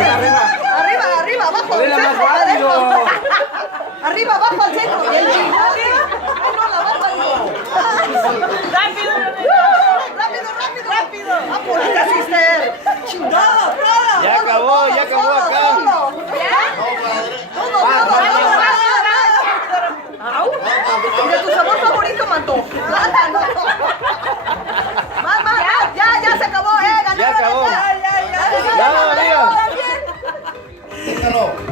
Arriba, arriba, abajo. Modela más rápido. Arriba, abajo, al centro.